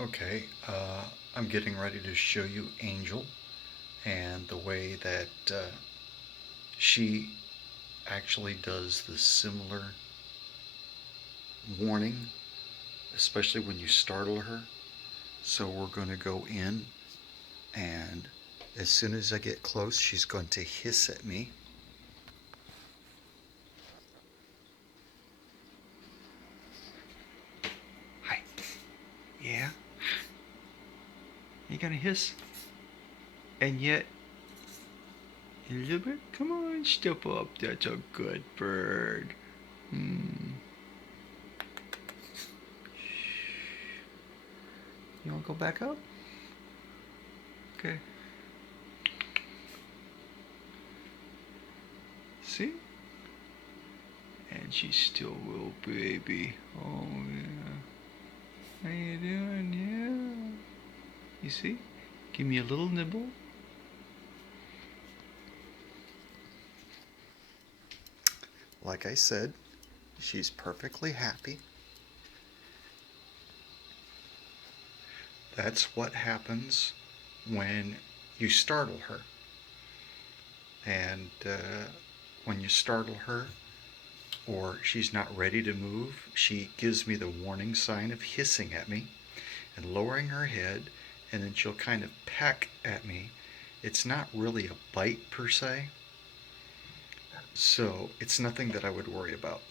Okay, I'm getting ready to show you Angel and the way that she actually does the similar warning, especially when you startle her. So we're going to go in, and as soon as I get close, she's going to hiss at me. Hi. Yeah? You gonna hiss? And yet, Elizabeth, come on, step up. That's a good bird. You wanna go back up? Okay. See? And she's still a little baby. Oh yeah. How you doing? Yeah. You see? Give me a little nibble. Like I said, she's perfectly happy. That's what happens when you startle her. And when you startle her, or she's not ready to move, she gives me the warning sign of hissing at me and lowering her head, and then she'll kind of peck at me. It's not really a bite per se, so it's nothing that I would worry about.